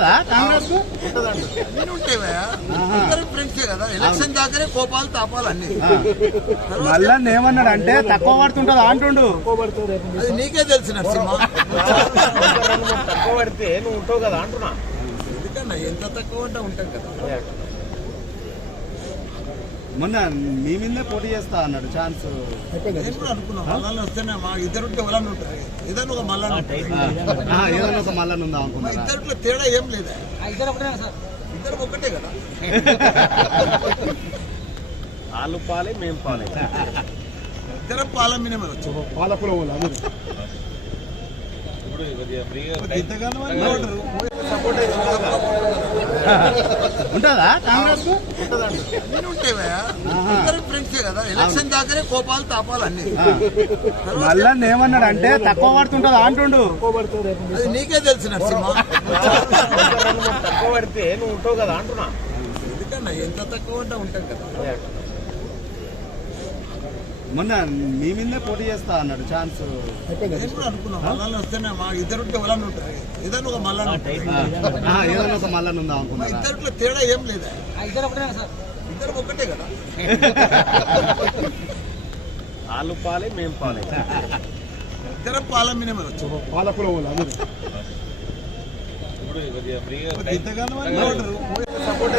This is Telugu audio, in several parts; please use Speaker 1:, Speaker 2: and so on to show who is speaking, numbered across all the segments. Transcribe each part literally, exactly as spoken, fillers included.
Speaker 1: ఉంటదా కాంగ్రెస్ కు?
Speaker 2: అన్ని ఉంటాయా? అందరూ ఫ్రెండ్సే కదా. ఎలక్షన్ దాకానే కోపాలు తాపాలు అన్ని.
Speaker 1: మళ్ళా ఏమన్నాడు అంటే తక్కువ పడుతుంటదా అంటుండు.
Speaker 2: అది నీకే తెలిసి నరసింహ.
Speaker 3: తక్కువ పడితే నువ్వు ఉంటావు కదా అంటున్నా.
Speaker 2: ఎందుకన్నా ఎంత తక్కువ అంటే ఉంటాం కదా.
Speaker 1: మొన్న మీ మీదే పోటీ చేస్తా అన్నాడు ఛాన్స్.
Speaker 2: నేను కూడా అనుకున్నా మళ్ళీ వస్తేనే మా ఇద్దరుంటే ఎవరన్నా ఉంటారు. ఏదైనా ఒక మళ్ళా
Speaker 1: ఏదైనా ఒక మళ్ళా ఉందా
Speaker 2: మా
Speaker 1: అనుకున్నా.
Speaker 2: ఇద్దరిలో తేడా ఏం లేదా? ఇద్దరు ఒకటే కదా.
Speaker 3: వాళ్ళు పాలే మేము పాలే.
Speaker 2: ఇద్దరం పాల మినిమే వచ్చు.
Speaker 1: పాలకుల
Speaker 2: ఇంతగానో ఓటరు సపోర్ట్
Speaker 1: ఉంటదా కాంగ్రెస్ కు?
Speaker 2: అన్ని ఉంటాయా? అందరూ ఫ్రెండ్సే కదా. ఎలక్షన్ దాకానే కోపాలు తాపాలు అన్ని.
Speaker 1: మళ్ళా ఏమన్నాడు అంటే తక్కువ పడుతుంటదా అంటుండు.
Speaker 2: అది నీకే తెలిసి నరసింహ.
Speaker 3: తక్కువ పడితే నువ్వు ఉంటావు కదా అంటున్నా.
Speaker 2: ఎందుకన్నా ఎంత తక్కువ అంటే ఉంటాం కదా.
Speaker 1: మొన్న మీ మీదే పోటీ చేస్తా అన్నాడు ఛాన్స్.
Speaker 2: నేను కూడా అనుకున్నా మళ్ళీ వస్తేనే మా ఇద్దరుంటే ఎవరన్నా ఉంటారు. ఏదైనా ఒక మళ్ళా
Speaker 1: ఏదైనా ఒక మళ్ళా ఉందా
Speaker 2: మా
Speaker 1: అనుకున్నా.
Speaker 2: ఇద్దరిలో తేడా ఏం లేదా? ఇద్దరు ఒకటే కదా.
Speaker 3: వాళ్ళు పాలే మేము పాలే.
Speaker 2: ఇద్దరం పాల మినిమే వచ్చు.
Speaker 1: పాలకుల
Speaker 2: ఇంతగానో ఓటరు సపోర్ట్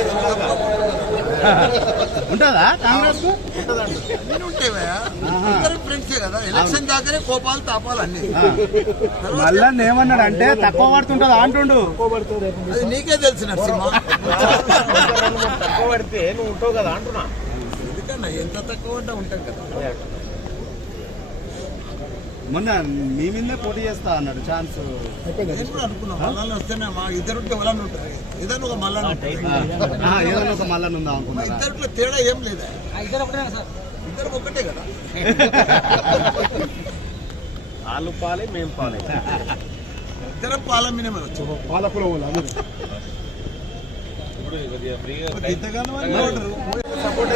Speaker 1: ఉంటదా కాంగ్రెస్ కు?
Speaker 2: అన్ని ఉంటాయా? అందరూ ఫ్రెండ్సే కదా. ఎలక్షన్ దాకానే కోపాలు తాపాలు అన్ని.
Speaker 1: మళ్ళా ఏమన్నాడు అంటే తక్కువ పడుతుంటదా అంటుండు.
Speaker 2: అది నీకే తెలిసి నరసింహ.
Speaker 3: తక్కువ పడితే నువ్వు ఉంటావు కదా అంటున్నా.
Speaker 2: ఎందుకన్నా ఎంత తక్కువ అంటే ఉంటాం కదా.
Speaker 1: మొన్న మీ మీదే పోటీ చేస్తా అన్నాడు ఛాన్స్.
Speaker 2: నేను కూడా అనుకున్నా మళ్ళీ వస్తేనే మా ఇద్దరుంటే ఎవరన్నా ఉంటారు. ఏదైనా ఒక మళ్ళా
Speaker 1: ఏదైనా ఒక మళ్ళా ఉందా
Speaker 2: మా
Speaker 1: అనుకున్నా.
Speaker 2: ఇద్దరిలో తేడా ఏం లేదా? ఇద్దరు ఒకటే కదా.
Speaker 3: వాళ్ళు పాలే మేము పాలే.
Speaker 2: ఇద్దరం పాల మినిమే వచ్చు.
Speaker 1: పాలకుల
Speaker 2: ఇంతగానో ఓటరు సపోర్ట్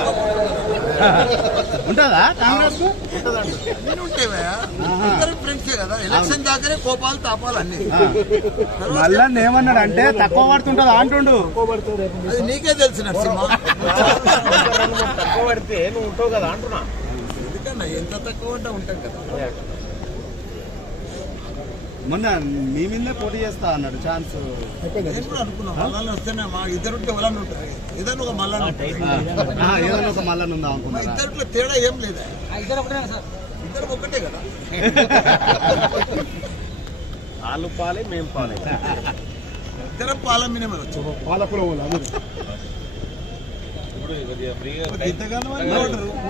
Speaker 1: ఉంటదా కాంగ్రెస్ కు?
Speaker 2: అన్ని ఉంటాయా? అందరూ ఫ్రెండ్సే కదా. ఎలక్షన్ దాకానే కోపాలు తాపాలు అన్ని.
Speaker 1: మళ్ళా ఏమన్నాడు అంటే తక్కువ పడుతుంటదా అంటుండు.
Speaker 2: అది నీకే తెలిసి నరసింహ.
Speaker 3: తక్కువ పడితే నువ్వు ఉంటావు కదా అంటున్నా.
Speaker 2: ఎందుకన్నా ఎంత తక్కువ అంటే ఉంటాం కదా.
Speaker 1: మొన్న మీ మీదే పోటీ చేస్తా అన్నాడు ఛాన్స్.
Speaker 2: నేను కూడా అనుకున్నా మళ్ళీ వస్తేనే మా ఇద్దరుంటే ఎవరన్నా ఉంటారు. ఏదైనా ఒక మళ్ళా
Speaker 1: ఏదైనా ఒక మళ్ళా ఉందా
Speaker 2: మా
Speaker 1: అనుకున్నా.
Speaker 2: ఇద్దరిలో తేడా ఏం లేదా? ఇద్దరు ఒకటే కదా.
Speaker 3: వాళ్ళు పాలే మేము పాలే.
Speaker 2: ఇద్దరం పాల మినిమే వచ్చు.
Speaker 1: పాలకుల
Speaker 2: ఇంతగానో ఓటరు